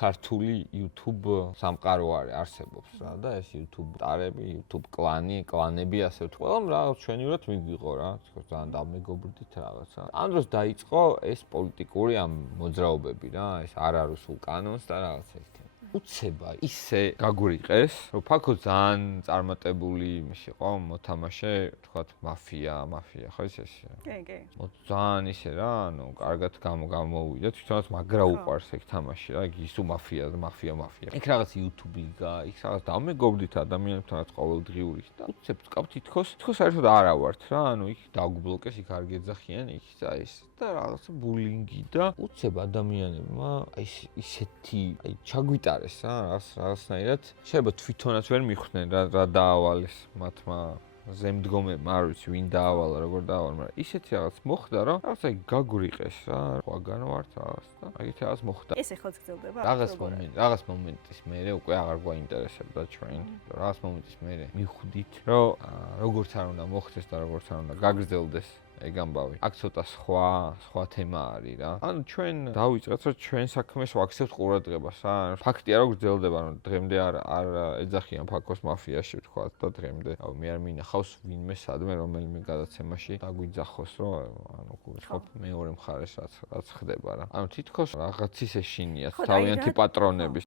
ქართული YouTube სამყარო არსებობს რა და ეს YouTube ტარები, YouTube კლანები ასე ვთქვი. ყველამ რა ჩვენივრად მიგვიღო რა, თქო ძალიან დამეგობრდით რაღაცა. ამ დროს დაიწყო ეს პოლიტიკური ამ მოძრაობები რა, ეს არ არის სულ კანონს და რაღაცა ერთი. უცება ისე გაგვრიყეს, რომ ფაქო ძალიან წარმატებული იყო მოთამაშე, თქვათ მაფია ხო ის ეს. კი. ძალიან ისე რა, ანუ კარგად გამოვიდა, თვითონაც მაგრა უყარს ეგ თამაში რა, ისო მაფია. იქ რაღაც YouTube-ი გა, იქ რაღაც დამეგობრდით ადამიანებთანაც ყოველდღიური და უცებ ვკავ თითქოს საერთოდ არა ვართ რა, ანუ იქ დაგბლოკეს, იქ არ გეძახიან, იქ და ეს და რაღაცა ბულინგი და უცებ ადამიანებმა აი ისეთი აი ჩაგვიტარეს რა, რაღაცნაირად შეიძლება თვითონაც ვერ მიხვდნენ რა დაავალეს მათმა ზემდგომებმა, არ ვიცი ვინ დაავალა, როგორ დაავალა, მაგრამ ისეთი რაღაც მოხდა, რომ რაღაცა გაგვრიყეს რა, ხვაგან ვართ რაღაც და ეგეთი რაღაც მოხდა. ეს ეხლა გრძელდება რაღაც მომენტის მერე უკვე აღარ გვაინტერესებდა ჩვენ. რაღაც მომენტის მერე მივხვდით, რომ როგორც არ უნდა მოხდეს და როგორც არ უნდა გაგრძელდეს ეგ ამბავი. აქ ცოტა სხვა თემა არის რა. ანუ ჩვენ დავიწყეთ, რომ ჩვენ საქმეს ვაქცევთ ყურადღებას რა. ფაქტია რომ გრძელდება, რომ დღემდე არ ეძახიან ფაქოს მაფიაში ვთქვათ და დღემდე მე არ მინახავს ვინმე სადმე რომელიმე გადაცემაში დაგვიძახოს, რომ ანუ ხო მეორე მხარეს რაც ხდება რა. ანუ თითქოს რაღაცის ეშინიათ თავიანთი პატრონების.